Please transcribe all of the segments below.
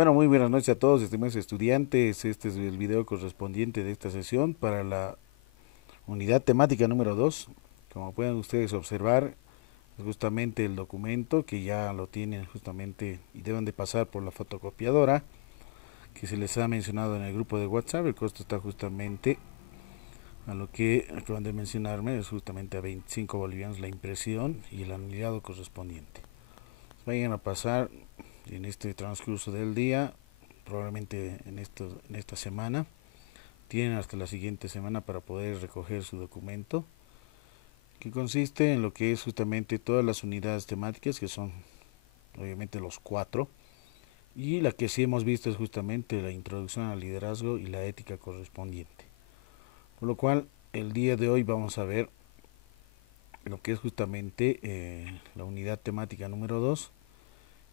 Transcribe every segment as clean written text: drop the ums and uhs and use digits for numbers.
Bueno, muy buenas noches a todos, estimados estudiantes. Este es el video correspondiente de esta sesión para la unidad temática número 2. Como pueden ustedes observar, es justamente el documento que ya lo tienen justamente y deben de pasar por la fotocopiadora que se les ha mencionado en el grupo de WhatsApp. El costo está justamente a lo que acaban de mencionarme, es justamente a 25 bolivianos la impresión y el anillado correspondiente. Vayan a pasar en este transcurso del día, probablemente en esta semana. Tienen hasta la siguiente semana para poder recoger su documento, que consiste en lo que es justamente todas las unidades temáticas, que son obviamente los cuatro, y la que sí hemos visto es justamente la introducción al liderazgo y la ética correspondiente. Por lo cual, el día de hoy vamos a ver lo que es justamente la unidad temática número 2,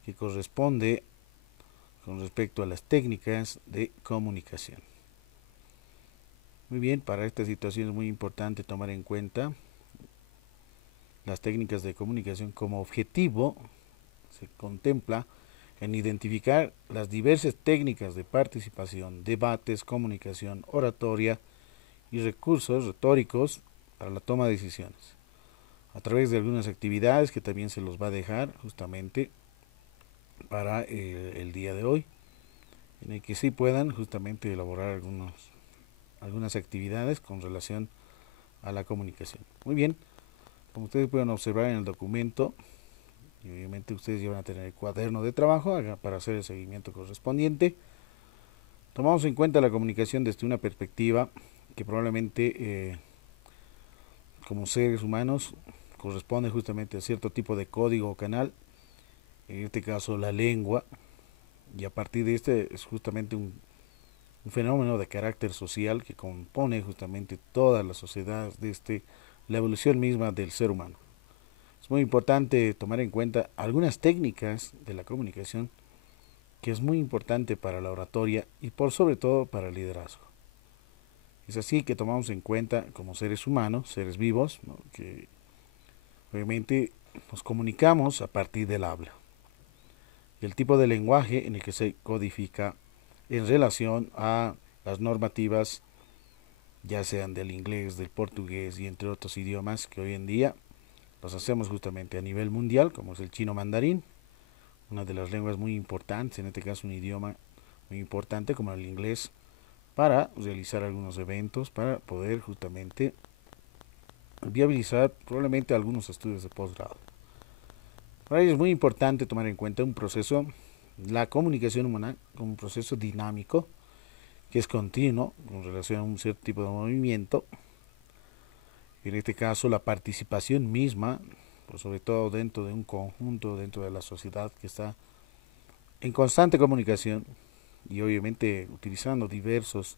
que corresponde con respecto a las técnicas de comunicación. Muy bien, para esta situación es muy importante tomar en cuenta las técnicas de comunicación. Como objetivo se contempla en identificar las diversas técnicas de participación, debates, comunicación, oratoria y recursos retóricos para la toma de decisiones, a través de algunas actividades que también se los va a dejar justamente para el día de hoy, en el que sí puedan justamente elaborar algunas actividades con relación a la comunicación. Muy bien, como ustedes pueden observar en el documento, y obviamente ustedes ya van a tener el cuaderno de trabajo para hacer el seguimiento correspondiente. Tomamos en cuenta la comunicación desde una perspectiva que probablemente como seres humanos corresponde justamente a cierto tipo de código o canal, en este caso la lengua, y a partir de este es justamente un fenómeno de carácter social que compone justamente todas las sociedades desde la evolución misma del ser humano. Es muy importante tomar en cuenta algunas técnicas de la comunicación que es muy importante para la oratoria y por sobre todo para el liderazgo. Es así que tomamos en cuenta como seres humanos, seres vivos, ¿no?, que obviamente nos comunicamos a partir del habla. Y el tipo de lenguaje en el que se codifica en relación a las normativas, ya sean del inglés, del portugués y entre otros idiomas que hoy en día los hacemos justamente a nivel mundial, como es el chino mandarín, una de las lenguas muy importantes, en este caso un idioma muy importante como el inglés, para realizar algunos eventos, para poder justamente viabilizar probablemente algunos estudios de posgrado. Para ello es muy importante tomar en cuenta un proceso, la comunicación humana, como un proceso dinámico, que es continuo con relación a un cierto tipo de movimiento. En este caso, la participación misma, pues sobre todo dentro de un conjunto, dentro de la sociedad que está en constante comunicación y obviamente utilizando diversos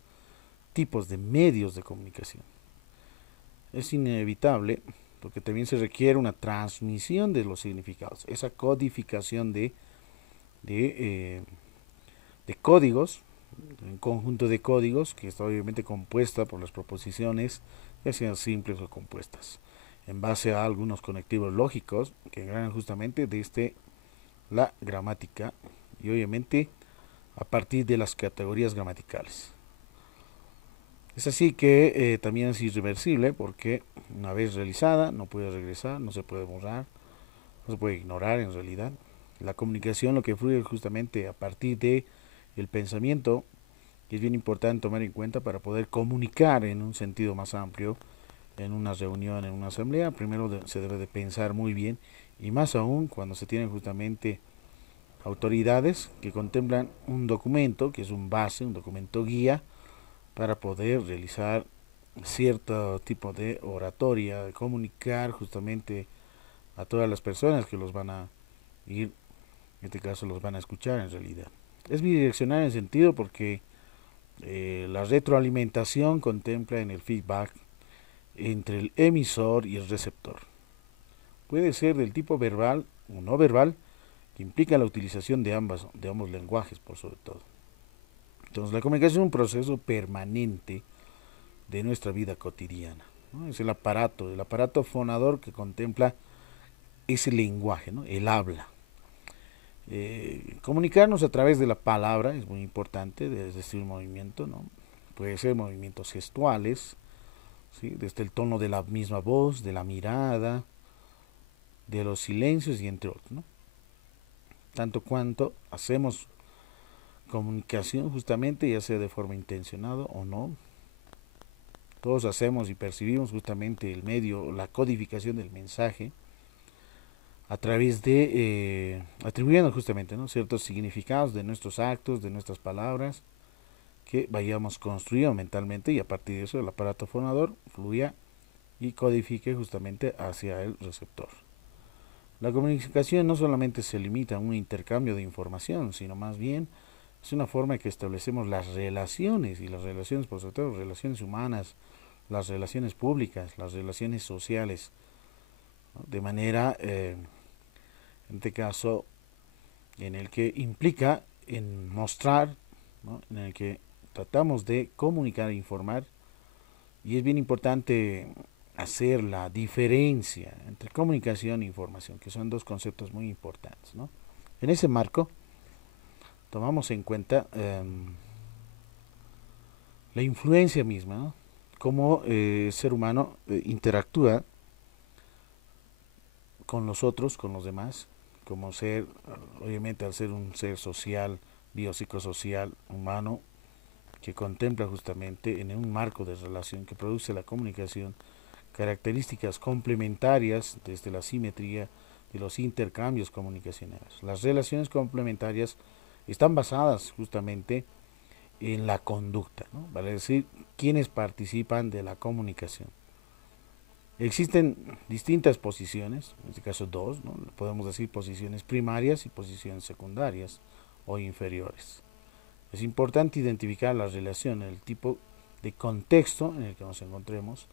tipos de medios de comunicación. Es inevitable porque también se requiere una transmisión de los significados, esa codificación de, eh, de códigos, un conjunto de códigos que está obviamente compuesta por las proposiciones, ya sean simples o compuestas, en base a algunos conectivos lógicos que ganan justamente desde la gramática y obviamente a partir de las categorías gramaticales. Es así que también es irreversible porque una vez realizada no puede regresar, no se puede borrar, no se puede ignorar en realidad. La comunicación lo que fluye justamente a partir de el pensamiento, que es bien importante tomar en cuenta para poder comunicar en un sentido más amplio en una reunión, en una asamblea. Primero se debe de pensar muy bien y más aún cuando se tienen justamente autoridades que contemplan un documento que es un base, un documento guía para poder realizar cierto tipo de oratoria, de comunicar justamente a todas las personas que los van a ir, en este caso los van a escuchar en realidad. Es bidireccional en el sentido porque la retroalimentación contempla en el feedback entre el emisor y el receptor. Puede ser del tipo verbal o no verbal, que implica la utilización de ambos lenguajes por sobre todo. Entonces la comunicación es un proceso permanente de nuestra vida cotidiana, ¿no? Es el aparato fonador que contempla ese lenguaje, ¿no?, el habla. Comunicarnos a través de la palabra es muy importante, desde un movimiento, ¿no? Puede ser movimientos gestuales, ¿sí? Desde el tono de la misma voz, de la mirada, de los silencios y entre otros, ¿no? Tanto cuanto hacemos comunicación justamente, ya sea de forma intencionada o no, todos hacemos y percibimos justamente el medio, la codificación del mensaje a través de atribuyendo justamente, ¿no?, ciertos significados de nuestros actos, de nuestras palabras, que vayamos construyendo mentalmente, y a partir de eso el aparato fonador fluya y codifique justamente hacia el receptor. La comunicación no solamente se limita a un intercambio de información, sino más bien es una forma en que establecemos las relaciones, y las relaciones, por sobre todo, relaciones humanas, las relaciones públicas, las relaciones sociales, ¿no?, de manera, en este caso, en el que implica en mostrar, ¿no?, en el que tratamos de comunicar e informar, y es bien importante hacer la diferencia entre comunicación e información, que son dos conceptos muy importantes, ¿no? En ese marco, tomamos en cuenta la influencia misma, ¿no?, cómo el ser humano interactúa con los otros, con los demás, como ser, obviamente al ser un ser social, biopsicosocial, humano, que contempla justamente en un marco de relación que produce la comunicación características complementarias desde la simetría de los intercambios comunicacionales. Las relaciones complementarias están basadas justamente en la conducta, ¿no?, vale decir, quienes participan de la comunicación. Existen distintas posiciones, en este caso dos, ¿no? Podemos decir posiciones primarias y posiciones secundarias o inferiores. Es importante identificar la relación, el tipo de contexto en el que nos encontremos,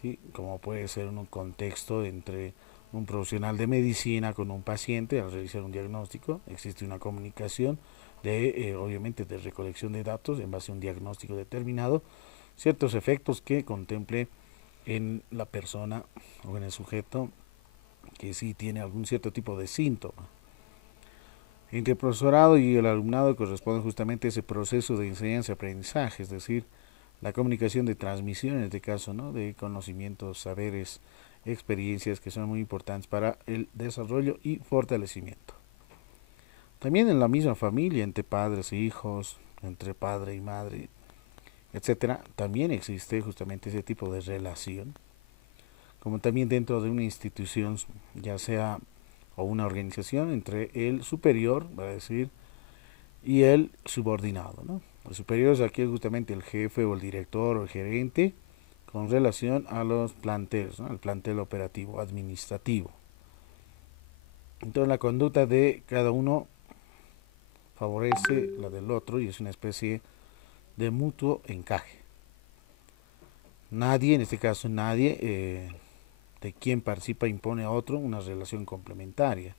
¿sí?, como puede ser un contexto entre un profesional de medicina con un paciente al realizar un diagnóstico. Existe una comunicación de, obviamente, de recolección de datos en base a un diagnóstico determinado, ciertos efectos que contemple en la persona o en el sujeto que sí tiene algún cierto tipo de síntoma. Entre el profesorado y el alumnado corresponde justamente ese proceso de enseñanza-aprendizaje, es decir, la comunicación de transmisión, en este caso, ¿no?, de conocimientos, saberes, experiencias que son muy importantes para el desarrollo y fortalecimiento. También en la misma familia, entre padres e hijos, entre padre y madre, etcétera, también existe justamente ese tipo de relación, como también dentro de una institución, ya sea o una organización, entre el superior, va a decir, y el subordinado, ¿no? El superior es aquí justamente el jefe o el director o el gerente, con relación a los planteles, ¿no?, el plantel operativo, administrativo. Entonces la conducta de cada uno favorece la del otro y es una especie de mutuo encaje. Nadie, en este caso nadie, de quien participa impone a otro una relación complementaria.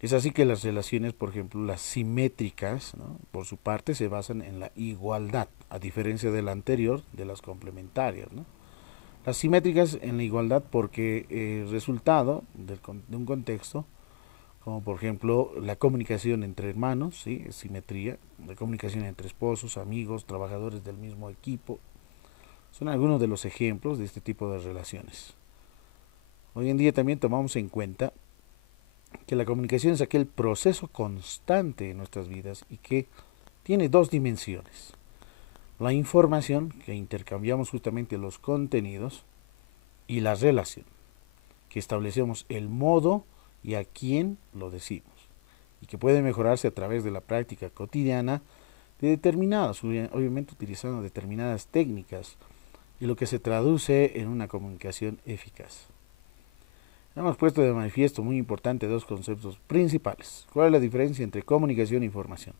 Es así que las relaciones, por ejemplo, las simétricas, ¿no?, por su parte se basan en la igualdad, a diferencia de la anterior, de las complementarias, ¿no? Las simétricas en la igualdad porque el resultado de un contexto, como por ejemplo la comunicación entre hermanos, ¿sí?, es simetría, la comunicación entre esposos, amigos, trabajadores del mismo equipo, son algunos de los ejemplos de este tipo de relaciones. Hoy en día también tomamos en cuenta que la comunicación es aquel proceso constante en nuestras vidas y que tiene dos dimensiones. La información, que intercambiamos justamente los contenidos, y la relación, que establecemos el modo y a quién lo decimos, y que puede mejorarse a través de la práctica cotidiana de determinadas, obviamente utilizando determinadas técnicas, y lo que se traduce en una comunicación eficaz. Hemos puesto de manifiesto muy importante dos conceptos principales. ¿Cuál es la diferencia entre comunicación e información?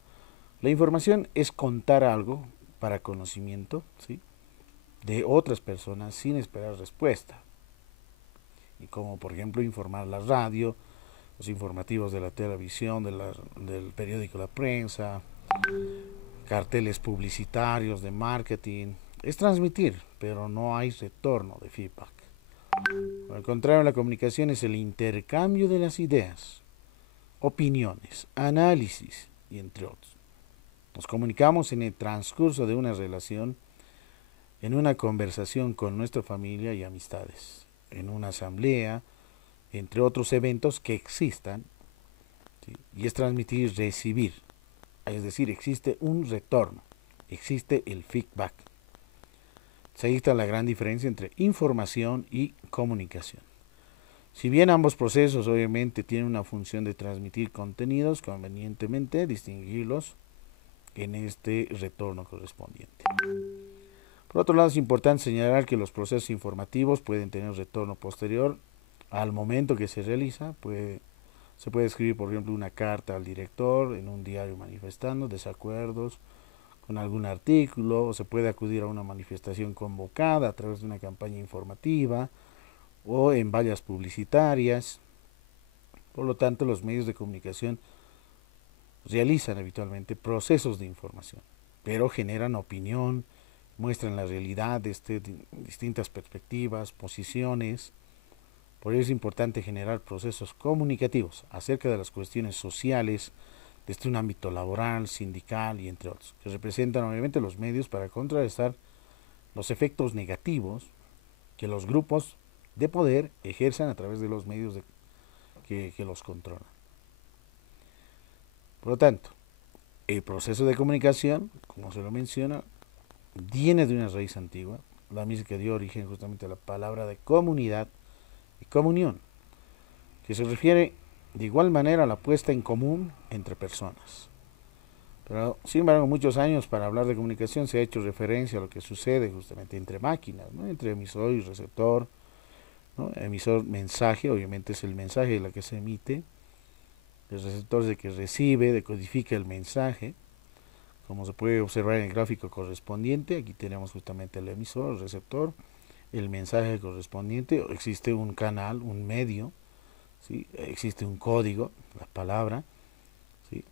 La información es contar algo para conocimiento, ¿sí?, de otras personas sin esperar respuesta. Y como por ejemplo informar la radio, los informativos de la televisión, del periódico La Prensa, carteles publicitarios de marketing. Es transmitir, pero no hay retorno de feedback. Por el contrario, la comunicación es el intercambio de las ideas, opiniones, análisis y entre otros. Nos comunicamos en el transcurso de una relación, en una conversación con nuestra familia y amistades, en una asamblea, entre otros eventos que existan, ¿sí? Y es transmitir y recibir, es decir, existe un retorno, existe el feedback. Ahí está la gran diferencia entre información y comunicación. Si bien ambos procesos obviamente tienen una función de transmitir contenidos, convenientemente distinguirlos en este retorno correspondiente. Por otro lado, es importante señalar que los procesos informativos pueden tener un retorno posterior al momento que se realiza. Se puede escribir, por ejemplo, una carta al director en un diario manifestando desacuerdos con algún artículo, o se puede acudir a una manifestación convocada a través de una campaña informativa o en vallas publicitarias. Por lo tanto, los medios de comunicación realizan habitualmente procesos de información, pero generan opinión, muestran la realidad desde distintas perspectivas, posiciones. Por ello es importante generar procesos comunicativos acerca de las cuestiones sociales desde un ámbito laboral, sindical y entre otros, que representan obviamente los medios para contrarrestar los efectos negativos que los grupos de poder ejerzan a través de los medios que los controlan. Por lo tanto, el proceso de comunicación, como se lo menciona, viene de una raíz antigua, la misma que dio origen justamente a la palabra de comunidad y comunión, que se refiere de igual manera a la puesta en común entre personas. Pero, sin embargo, muchos años para hablar de comunicación se ha hecho referencia a lo que sucede justamente entre máquinas, ¿no? Entre emisor y receptor, ¿no? Emisor, mensaje, obviamente es el mensaje la que se emite, el receptor es el que recibe, decodifica el mensaje, como se puede observar en el gráfico correspondiente. Aquí tenemos justamente el emisor, el receptor, el mensaje correspondiente. Existe un canal, un medio, ¿sí? Existe un código, la palabra, ¿sí?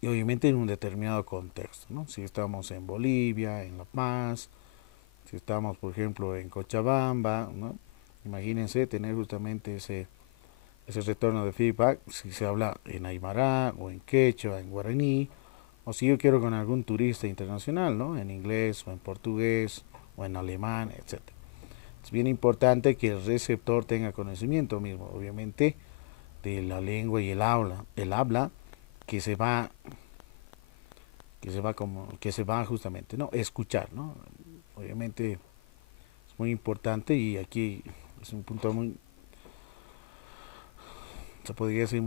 Y obviamente en un determinado contexto, ¿no? Si estamos en Bolivia, en La Paz, si estamos, por ejemplo, en Cochabamba, ¿no? Imagínense tener justamente ese retorno de feedback si se habla en Aymara o en quechua, en guaraní, o si yo quiero con algún turista internacional, ¿no? En inglés o en portugués o en alemán, etcétera. Es bien importante que el receptor tenga conocimiento mismo, obviamente, de la lengua y el habla que se va que se va justamente, ¿no? Escuchar, ¿no? Obviamente es muy importante y aquí es un punto muy, se podría decir,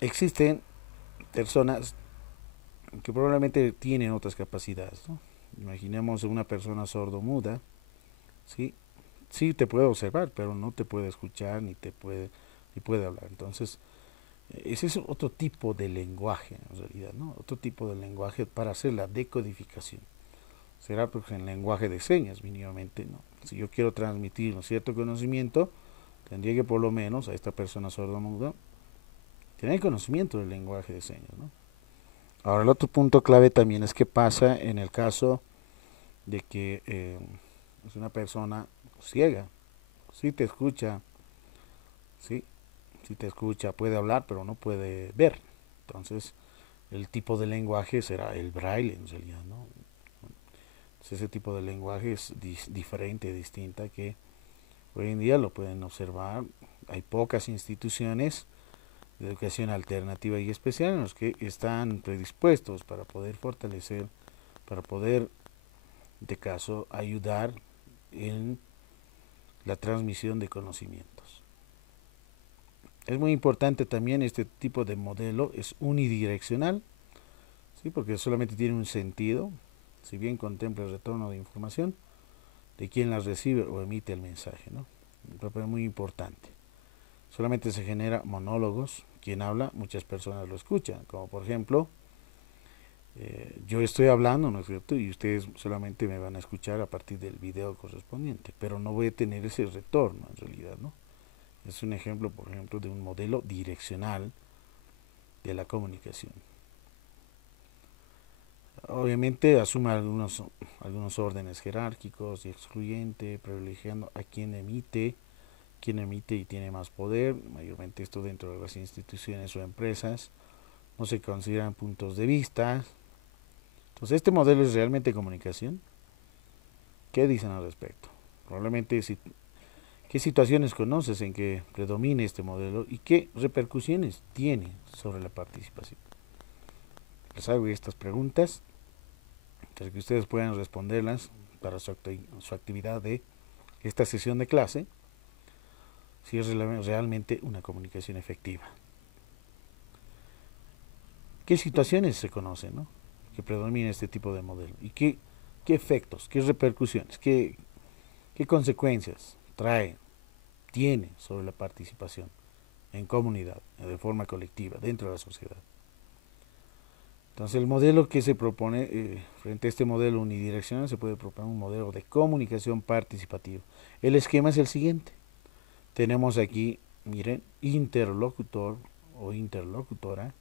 existen personas que probablemente tienen otras capacidades, ¿no? Imaginemos una persona sordomuda, ¿sí? Sí te puede observar, pero no te puede escuchar ni puede hablar. Entonces, ese es otro tipo de lenguaje, en realidad, ¿no? Otro tipo de lenguaje para hacer la decodificación. Será pues en lenguaje de señas, mínimamente, ¿no? Si yo quiero transmitir un cierto conocimiento, tendría que por lo menos a esta persona sordomuda tener conocimiento del lenguaje de señas, ¿no? Ahora, el otro punto clave también es qué pasa en el caso de que es una persona ciega. Sí te escucha, sí, sí te escucha, puede hablar, pero no puede ver. Entonces, el tipo de lenguaje será el braille en realidad, ¿no? Entonces, ese tipo de lenguaje es diferente, distinta, que hoy en día lo pueden observar. Hay pocas instituciones de educación alternativa y especial en los que están predispuestos para poder fortalecer, para poder, de caso, ayudar en la transmisión de conocimientos. Es muy importante también este tipo de modelo, es unidireccional, ¿sí? Porque solamente tiene un sentido, si bien contempla el retorno de información de quien la recibe o emite el mensaje, ¿no? Un papel muy importante. Solamente se genera monólogos, quien habla, muchas personas lo escuchan, como por ejemplo, yo estoy hablando, ¿no es cierto? Y ustedes solamente me van a escuchar a partir del video correspondiente, pero no voy a tener ese retorno en realidad, ¿no? Es un ejemplo, por ejemplo, de un modelo direccional de la comunicación. Obviamente asume algunos órdenes jerárquicos y excluyente, privilegiando a quien emite y tiene más poder, mayormente esto dentro de las instituciones o empresas, no se consideran puntos de vista. Entonces, ¿este modelo es realmente comunicación? ¿Qué dicen al respecto? Probablemente, ¿qué situaciones conoces en que predomine este modelo y qué repercusiones tiene sobre la participación? Les hago estas preguntas para que ustedes puedan responderlas para su actividad de esta sesión de clase, si es realmente una comunicación efectiva. ¿Qué situaciones se conocen, no? Que predomina este tipo de modelo? ¿Y qué efectos, qué repercusiones, qué consecuencias tiene sobre la participación en comunidad, de forma colectiva, dentro de la sociedad? Entonces, el modelo que se propone, frente a este modelo unidireccional, se puede proponer un modelo de comunicación participativa. El esquema es el siguiente. Tenemos aquí, miren, interlocutor o interlocutora,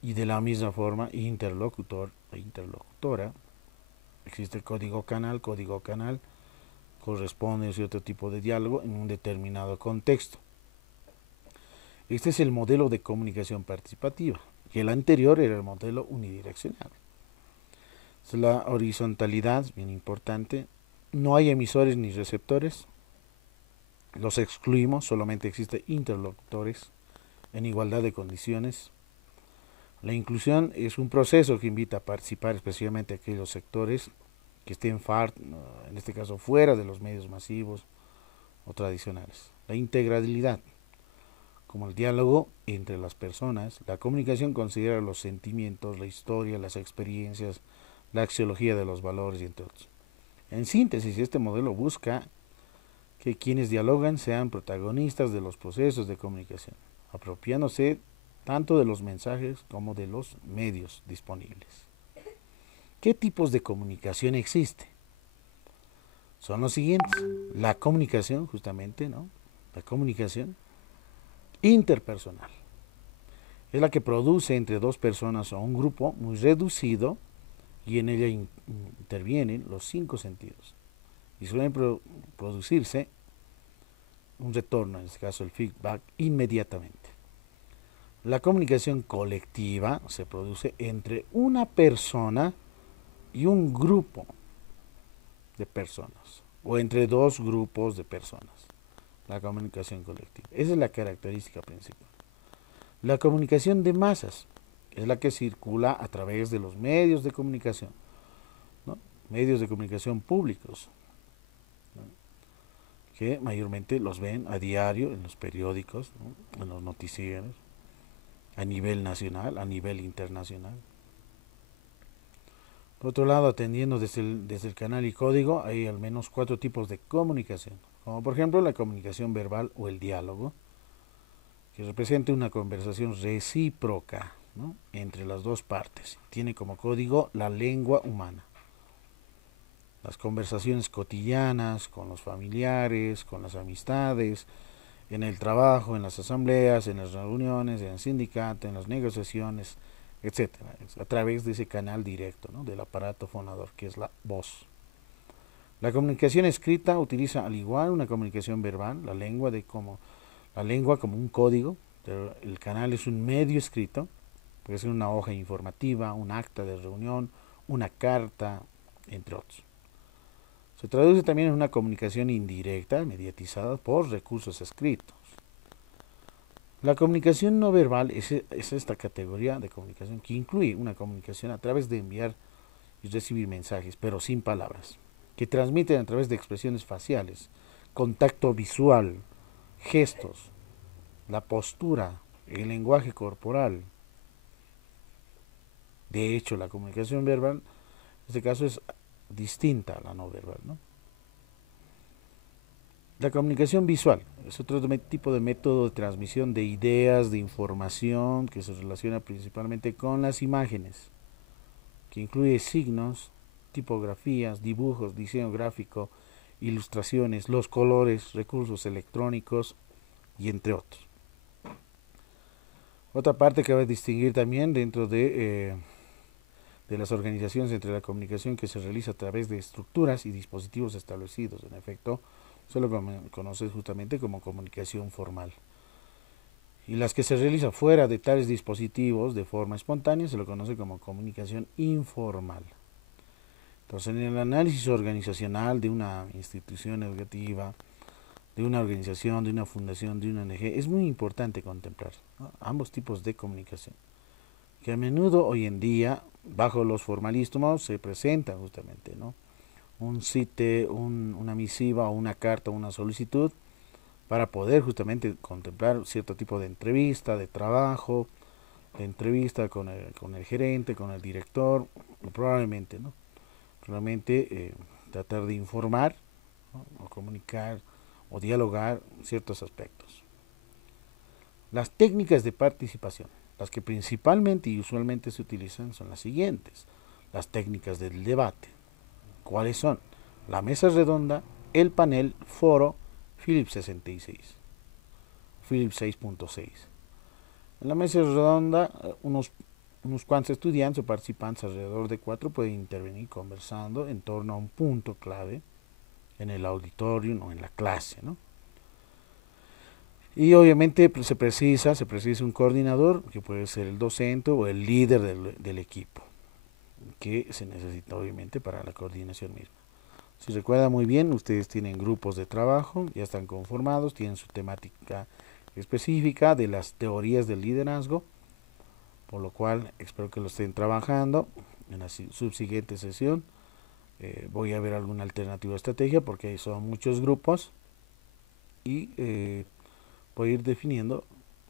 y de la misma forma, interlocutor e interlocutora. Existe código canal corresponde a cierto tipo de diálogo en un determinado contexto. Este es el modelo de comunicación participativa y el anterior era el modelo unidireccional. La horizontalidad, bien importante, no hay emisores ni receptores, los excluimos, solamente existen interlocutores en igualdad de condiciones. La inclusión es un proceso que invita a participar especialmente a aquellos sectores que estén en este caso fuera de los medios masivos o tradicionales. La integralidad, como el diálogo entre las personas, la comunicación considera los sentimientos, la historia, las experiencias, la axiología de los valores y entre otros. En síntesis, este modelo busca que quienes dialogan sean protagonistas de los procesos de comunicación, apropiándose tanto de los mensajes como de los medios disponibles. ¿Qué tipos de comunicación existe? Son los siguientes. La comunicación, justamente, ¿no? La comunicación interpersonal. Es la que produce entre dos personas o un grupo muy reducido y en ella intervienen los cinco sentidos. Y suelen producirse un retorno, en este caso el feedback, inmediatamente. La comunicación colectiva se produce entre una persona y un grupo de personas o entre dos grupos de personas. La comunicación colectiva. Esa es la característica principal. La comunicación de masas es la que circula a través de los medios de comunicación, ¿no? Medios de comunicación públicos, ¿no? Que mayormente los ven a diario en los periódicos, ¿no? En los noticieros, a nivel nacional, a nivel internacional. Por otro lado, atendiendo desde el canal y código, hay al menos 4 tipos de comunicación, como por ejemplo la comunicación verbal o el diálogo, que representa una conversación recíproca, ¿no? Entre las dos partes. Tiene como código la lengua humana. Las conversaciones cotidianas con los familiares, con las amistades, en el trabajo, en las asambleas, en las reuniones, en el sindicato, en las negociaciones, etcétera, a través de ese canal directo, ¿no? Del aparato fonador, que es la voz. La comunicación escrita utiliza al igual una comunicación verbal, la lengua como un código, pero el canal es un medio escrito, puede ser una hoja informativa, un acta de reunión, una carta, entre otros. Se traduce también en una comunicación indirecta, mediatizada por recursos escritos. La comunicación no verbal es esta categoría de comunicación que incluye una comunicación a través de enviar y recibir mensajes, pero sin palabras, que transmiten a través de expresiones faciales, contacto visual, gestos, la postura, el lenguaje corporal. De hecho, la comunicación verbal, en este caso, es distinta a la no verbal, ¿no? La comunicación visual es otro tipo de método de transmisión de ideas, de información, que se relaciona principalmente con las imágenes, que incluye signos, tipografías, dibujos, diseño gráfico, ilustraciones, los colores, recursos electrónicos y entre otros. Otra parte que va a distinguir también dentro de de las organizaciones entre la comunicación que se realiza a través de estructuras y dispositivos establecidos. En efecto, se lo conoce justamente como comunicación formal. Y las que se realiza fuera de tales dispositivos de forma espontánea se lo conoce como comunicación informal. Entonces, en el análisis organizacional de una institución educativa, de una organización, de una fundación, de una ONG, es muy importante contemplar, ¿no?, ambos tipos de comunicación, que a menudo hoy en día, bajo los formalismos, se presenta justamente, ¿no?, un CITE, una misiva o una carta o una solicitud para poder justamente contemplar cierto tipo de entrevista, de trabajo, de entrevista con el gerente, con el director, probablemente, ¿no? Probablemente tratar de informar, ¿no?, o comunicar o dialogar ciertos aspectos. Las técnicas de participación, las que principalmente y usualmente se utilizan, son las siguientes. Las técnicas del debate. ¿Cuáles son? La mesa redonda, el panel, foro, Philips 66, Philips 6.6. En la mesa redonda, unos cuantos estudiantes o participantes alrededor de 4 pueden intervenir conversando en torno a un punto clave en el auditorio o en la clase, ¿no? Y obviamente pues, se precisa un coordinador, que puede ser el docente o el líder del equipo, que se necesita obviamente para la coordinación misma. Si recuerda muy bien, ustedes tienen grupos de trabajo, ya están conformados, tienen su temática específica de las teorías del liderazgo, por lo cual espero que lo estén trabajando. En la subsiguiente sesión voy a ver alguna alternativa de estrategia, porque son muchos grupos y voy a ir definiendo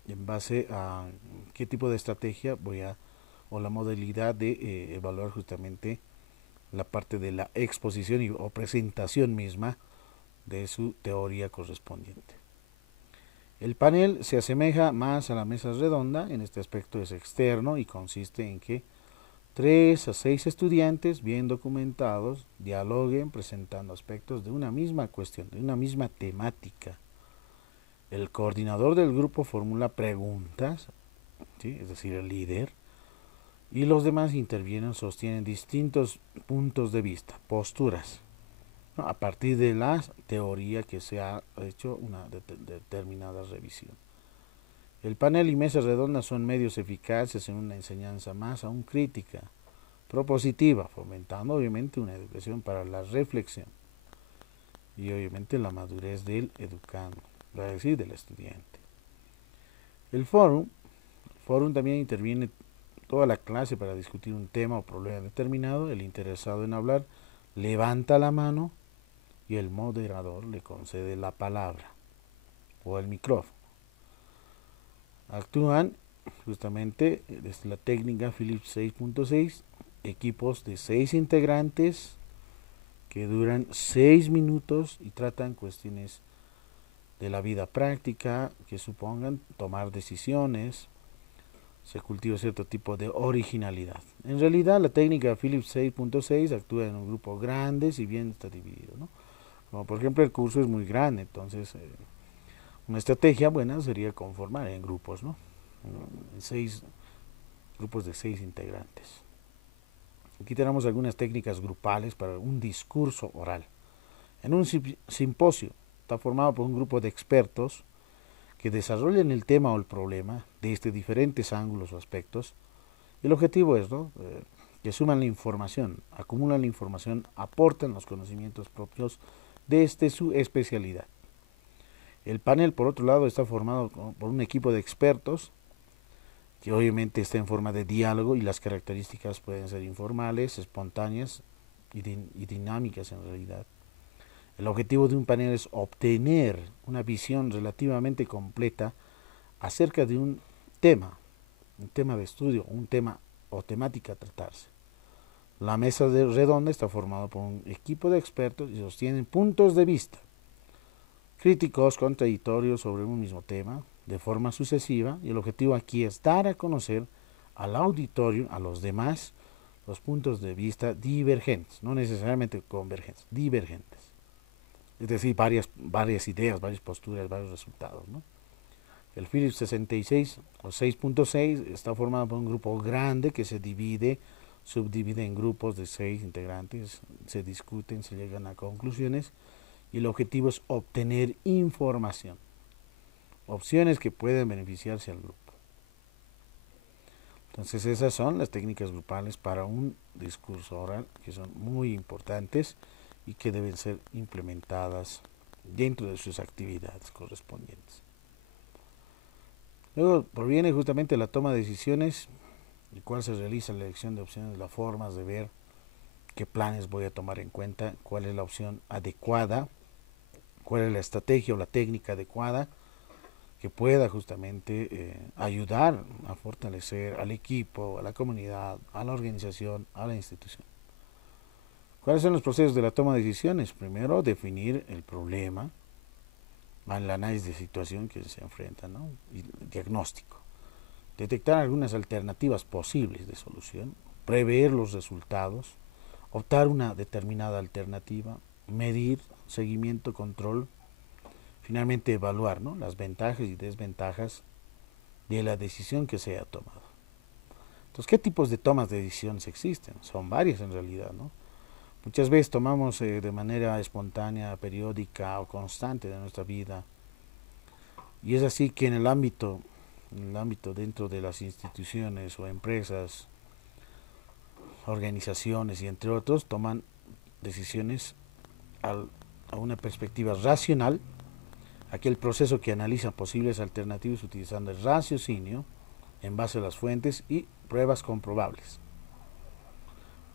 en base a qué tipo de estrategia o la modalidad de evaluar justamente la parte de la exposición o presentación misma de su teoría correspondiente. El panel se asemeja más a la mesa redonda. En este aspecto es externo y consiste en que 3 a 6 estudiantes bien documentados dialoguen presentando aspectos de una misma cuestión, de una misma temática. El coordinador del grupo formula preguntas, ¿sí?, es decir, el líder, y los demás intervienen, sostienen distintos puntos de vista, posturas, ¿no?, a partir de la teoría que se ha hecho una determinada revisión. El panel y mesa redonda son medios eficaces en una enseñanza más aún crítica, propositiva, fomentando obviamente una educación para la reflexión y obviamente la madurez del educando, es decir, del estudiante. El fórum también interviene toda la clase para discutir un tema o problema determinado. El interesado en hablar levanta la mano y el moderador le concede la palabra o el micrófono. Actúan justamente desde la técnica Philips 6.6 equipos de 6 integrantes que duran 6 minutos y tratan cuestiones de la vida práctica que supongan tomar decisiones. Se cultiva cierto tipo de originalidad. En realidad, la técnica Philips 6.6 actúa en un grupo grande, si bien está dividido, ¿no? Como por ejemplo el curso es muy grande, entonces una estrategia buena sería conformar en grupos, ¿no? En 6 grupos de 6 integrantes. Aquí tenemos algunas técnicas grupales para un discurso oral. En un simposio está formado por un grupo de expertos que desarrollen el tema o el problema desde diferentes ángulos o aspectos. El objetivo es, ¿no?, que suman la información, acumulan la información, aportan los conocimientos propios desde su especialidad. El panel, por otro lado, está formado por un equipo de expertos que obviamente está en forma de diálogo y las características pueden ser informales, espontáneas y dinámicas en realidad. El objetivo de un panel es obtener una visión relativamente completa acerca de un tema de estudio, un tema o temática a tratarse. La mesa redonda está formada por un equipo de expertos y sostienen puntos de vista críticos, contradictorios sobre un mismo tema de forma sucesiva, y el objetivo aquí es dar a conocer al auditorio, a los demás, los puntos de vista divergentes, no necesariamente convergentes, divergentes. Es decir, varias ideas, varias posturas, varios resultados, ¿no? El Philips 66 o 6.6 está formado por un grupo grande que se divide subdivide en grupos de 6 integrantes, se discuten, se llegan a conclusiones y el objetivo es obtener información, opciones que pueden beneficiarse al grupo. Entonces esas son las técnicas grupales para un discurso oral que son muy importantes y que deben ser implementadas dentro de sus actividades correspondientes. Luego proviene justamente la toma de decisiones, el cual se realiza la elección de opciones, las formas de ver qué planes voy a tomar en cuenta, cuál es la opción adecuada, cuál es la estrategia o la técnica adecuada que pueda justamente ayudar a fortalecer al equipo, a la comunidad, a la organización, a la institución. ¿Cuáles son los procesos de la toma de decisiones? Primero, definir el problema, el análisis de situación que se enfrenta, ¿no? Y el diagnóstico. Detectar algunas alternativas posibles de solución, prever los resultados, optar una determinada alternativa, medir, seguimiento, control, finalmente evaluar, ¿no?, las ventajas y desventajas de la decisión que se ha tomado. Entonces, ¿qué tipos de tomas de decisiones existen? Son varias en realidad, ¿no? Muchas veces tomamos de manera espontánea, periódica o constante de nuestra vida. Y es así que en el ámbito dentro de las instituciones o empresas, organizaciones y entre otros, toman decisiones a una perspectiva racional, aquel proceso que analiza posibles alternativas utilizando el raciocinio en base a las fuentes y pruebas comprobables.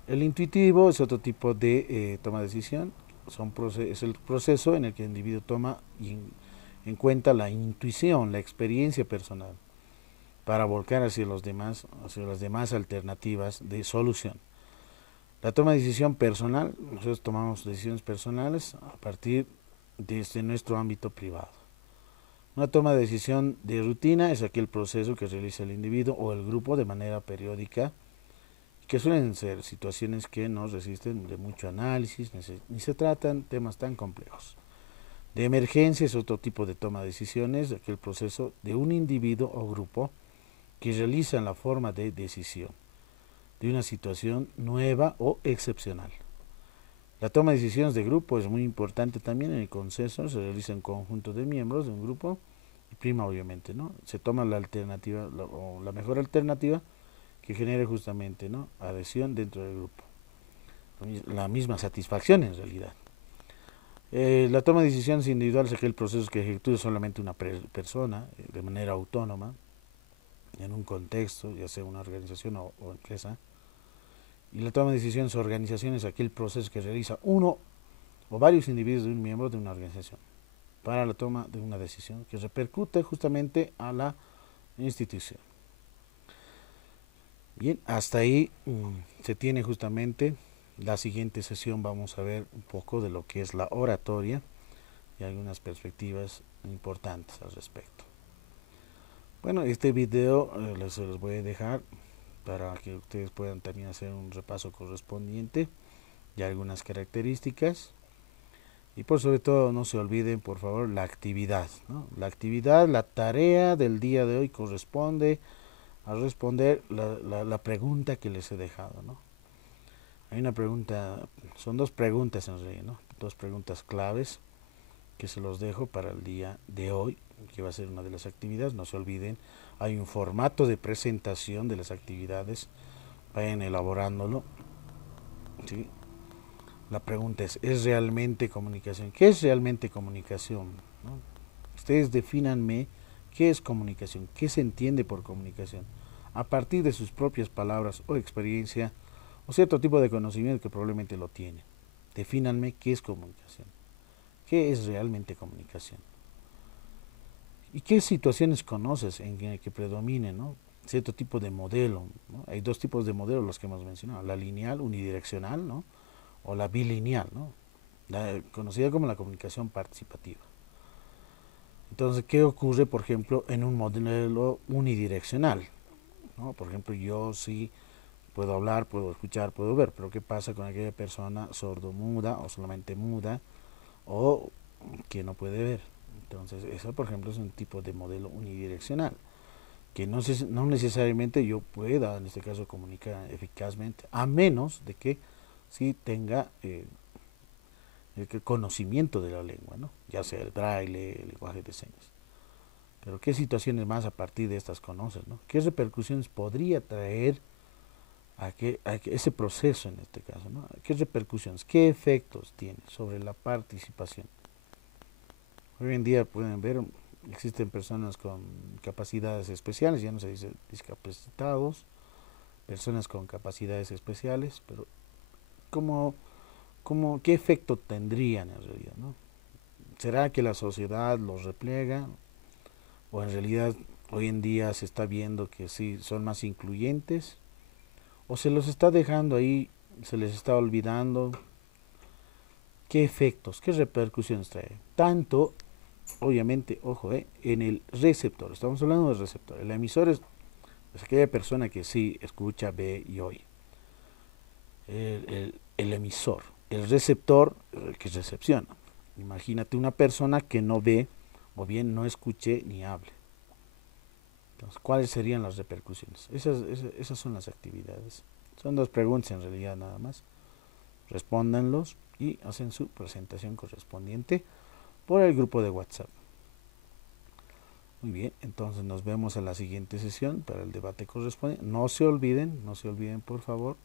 El intuitivo es otro tipo de toma de decisión, es el proceso en el que el individuo toma en cuenta la intuición, la experiencia personal, para volcar hacia las demás alternativas de solución. La toma de decisión personal, nosotros tomamos decisiones personales a partir de nuestro ámbito privado. Una toma de decisión de rutina es aquel proceso que realiza el individuo o el grupo de manera periódica, que suelen ser situaciones que no resisten de mucho análisis, ni se tratan temas tan complejos. De emergencia es otro tipo de toma de decisiones, aquel proceso de un individuo o grupo que realiza la forma de decisión de una situación nueva o excepcional. La toma de decisiones de grupo es muy importante también. En el consenso se realiza en conjunto de miembros de un grupo y prima obviamente, ¿no? Se toma la alternativa o la mejor alternativa que genere justamente, ¿no?, adhesión dentro del grupo, la misma satisfacción en realidad. La toma de decisiones individuales es aquel proceso que ejecuta solamente una persona de manera autónoma en un contexto, ya sea una organización o empresa. Y la toma de decisiones organizaciones es aquel proceso que realiza uno o varios individuos de un miembro de una organización para la toma de una decisión que repercute justamente a la institución. Bien, hasta ahí se tiene justamente. La siguiente sesión vamos a ver un poco de lo que es la oratoria y algunas perspectivas importantes al respecto. Bueno, este video se los voy a dejar para que ustedes puedan también hacer un repaso correspondiente de algunas características. Y por sobre todo no se olviden, por favor, la actividad, ¿no? La actividad, la tarea del día de hoy corresponde a responder la pregunta que les he dejado, ¿no? Hay una pregunta, son dos preguntas en realidad, ¿no? Dos preguntas claves que se los dejo para el día de hoy, que va a ser una de las actividades. No se olviden, hay un formato de presentación de las actividades, vayan elaborándolo, ¿sí? La pregunta ¿es realmente comunicación? ¿Qué es realmente comunicación?, ¿no? Ustedes defínanme qué es comunicación, qué se entiende por comunicación, a partir de sus propias palabras o experiencia, o cierto tipo de conocimiento que probablemente lo tienen. Defínanme qué es comunicación, qué es realmente comunicación. ¿Y qué situaciones conoces en que predomine, ¿no?, cierto tipo de modelo, ¿no? Hay dos tipos de modelos los que hemos mencionado, la lineal, unidireccional, ¿no?, o la bilineal, ¿no?, conocida como la comunicación participativa. Entonces, ¿qué ocurre, por ejemplo, en un modelo unidireccional?, ¿no? Por ejemplo, yo sí puedo hablar, puedo escuchar, puedo ver, pero ¿qué pasa con aquella persona sordo-muda o solamente muda o que no puede ver? Entonces, eso, por ejemplo, es un tipo de modelo unidireccional. que no necesariamente yo pueda, en este caso, comunicar eficazmente, a menos de que sí tenga el conocimiento de la lengua, ¿no? Ya sea el braille, el lenguaje de señas. Pero ¿qué situaciones más a partir de estas conoces, ¿no? ¿Qué repercusiones podría traer a que ese proceso en este caso, ¿no? ¿Qué repercusiones, qué efectos tiene sobre la participación? Hoy en día pueden ver, existen personas con capacidades especiales, ya no se dice discapacitados, personas con capacidades especiales, pero ¿cómo, qué efecto tendrían en realidad, ¿no? ¿Será que la sociedad los replega? ¿O en realidad hoy en día se está viendo que sí son más incluyentes? ¿O se los está dejando ahí, se les está olvidando? ¿Qué efectos, qué repercusiones trae? Tanto, obviamente, ojo, en el receptor, estamos hablando del receptor. El emisor es aquella persona que sí escucha, ve y oye. El emisor. El receptor, el que recepciona. Imagínate una persona que no ve o bien no escuche ni hable. Entonces, ¿cuáles serían las repercusiones? Esas son las actividades. Son dos preguntas en realidad nada más. Respóndanlos y hacen su presentación correspondiente por el grupo de WhatsApp. Muy bien, entonces nos vemos en la siguiente sesión para el debate correspondiente. No se olviden por favor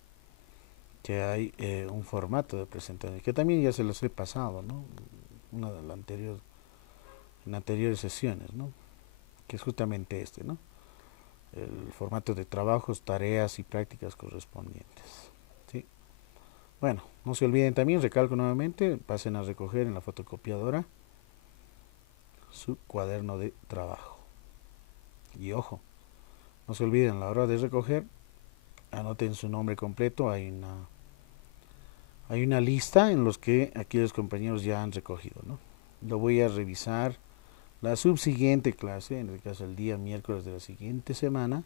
que hay un formato de presentación que también ya se los he pasado, ¿no? Una de la anterior, en anteriores sesiones, ¿no? Que es justamente este, ¿no? El formato de trabajos, tareas y prácticas correspondientes. ¿Sí? Bueno, no se olviden también, recalco nuevamente, pasen a recoger en la fotocopiadora su cuaderno de trabajo. Y ojo, no se olviden a la hora de recoger, anoten su nombre completo, hay una lista en los que aquí los compañeros ya han recogido, ¿no? Lo voy a revisar la subsiguiente clase, en el caso el día miércoles de la siguiente semana.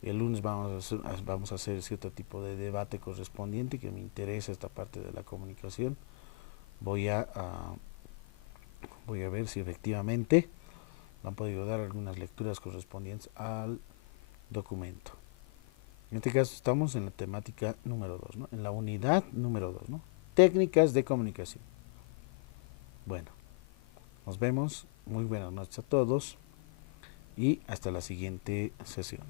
El lunes vamos a hacer cierto tipo de debate correspondiente que me interesa esta parte de la comunicación. Voy voy a ver si efectivamente me han podido dar algunas lecturas correspondientes al documento. En este caso estamos en la temática número 2, ¿no? En la unidad número 2, ¿no? Técnicas de comunicación. Bueno, nos vemos. Muy buenas noches a todos y hasta la siguiente sesión.